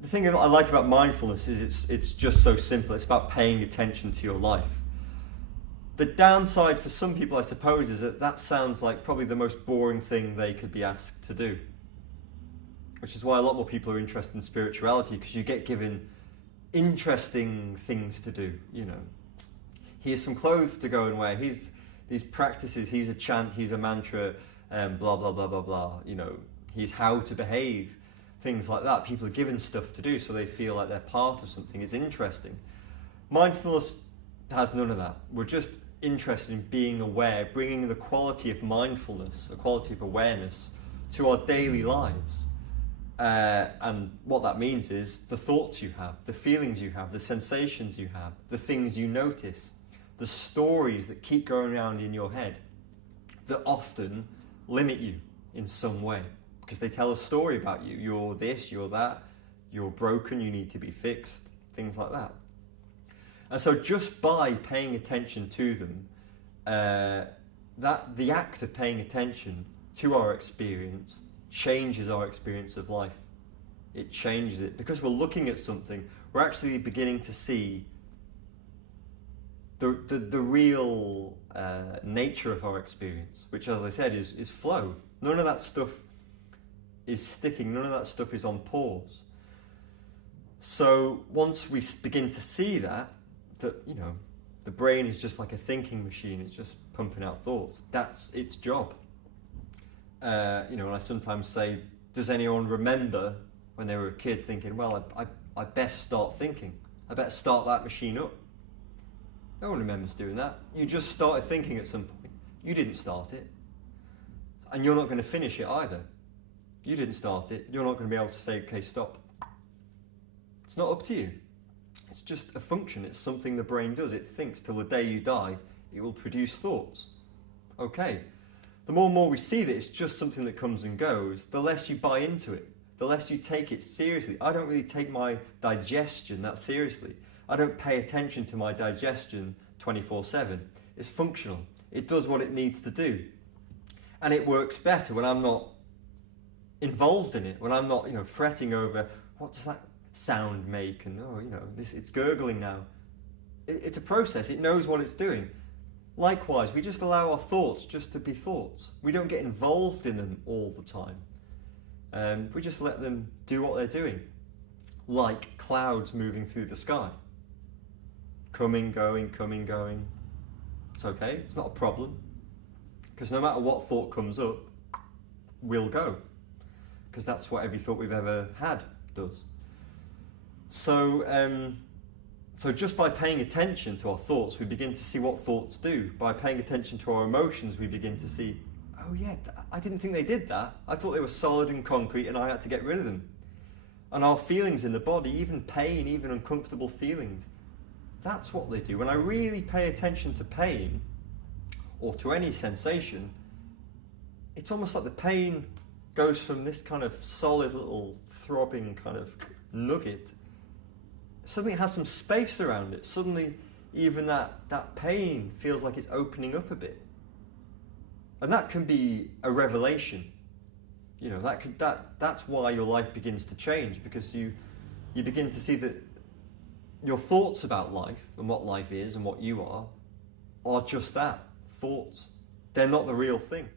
the thing that I like about mindfulness is it's just so simple. It's about paying attention to your life. The downside for some people, I suppose, is that sounds like probably the most boring thing they could be asked to do. Which is why a lot more people are interested in spirituality, because you get given interesting things to do, you know. Here's some clothes to go and wear. Here's these practices. Here's a chant. Here's a mantra. Blah, blah, blah, blah, blah. You know, here's how to behave. Things like that. People are given stuff to do so they feel like they're part of something. It's interesting. Mindfulness has none of that. We're just interested in being aware, bringing the quality of mindfulness, a quality of awareness to our daily lives. And what that means is the thoughts you have, the feelings you have, the sensations you have, the things you notice, the stories that keep going around in your head that often limit you in some way because they tell a story about you. You're this, you're that, you're broken, you need to be fixed, things like that. And so just by paying attention to them, the act of paying attention to our experience changes our experience of life. It changes it. Because we're looking at something, we're actually beginning to see the real nature of our experience, which, as I said, is flow. None of that stuff is sticking. None of that stuff is on pause. So once we begin to see that, you know, the brain is just like a thinking machine. It's just pumping out thoughts. That's its job. You know, and I sometimes say, does anyone remember when they were a kid thinking, well, I best start thinking. I better start that machine up. No one remembers doing that. You just started thinking at some point. You didn't start it. And you're not going to finish it either. You didn't start it. You're not going to be able to say, okay, stop. It's not up to you. It's just a function. It's something the brain does. It thinks till the day you die, it will produce thoughts. Okay. The more and more we see that it's just something that comes and goes, the less you buy into it, the less you take it seriously. I don't really take my digestion that seriously. I don't pay attention to my digestion 24/7. It's functional. It does what it needs to do. And it works better when I'm not involved in it, when I'm not, you know, fretting over what does that sound make and, oh, you know, it's gurgling now. It's a process. It knows what it's doing. Likewise, we just allow our thoughts just to be thoughts. We don't get involved in them all the time. We just let them do what they're doing, like clouds moving through the sky. Coming, going, coming, going. It's okay, it's not a problem. Because no matter what thought comes up, we'll go. Because that's what every thought we've ever had does. So just by paying attention to our thoughts, we begin to see what thoughts do. By paying attention to our emotions, we begin to see, oh yeah, I didn't think they did that. I thought they were solid and concrete and I had to get rid of them. And our feelings in the body, even pain, even uncomfortable feelings, that's what they do. When I really pay attention to pain, or to any sensation, it's almost like the pain goes from this kind of solid little throbbing kind of nugget. Suddenly it has some space around it. Suddenly even that pain feels like it's opening up a bit. And that can be a revelation. You know, that's why your life begins to change, because you begin to see that your thoughts about life and what life is and what you are just that, thoughts. They're not the real thing.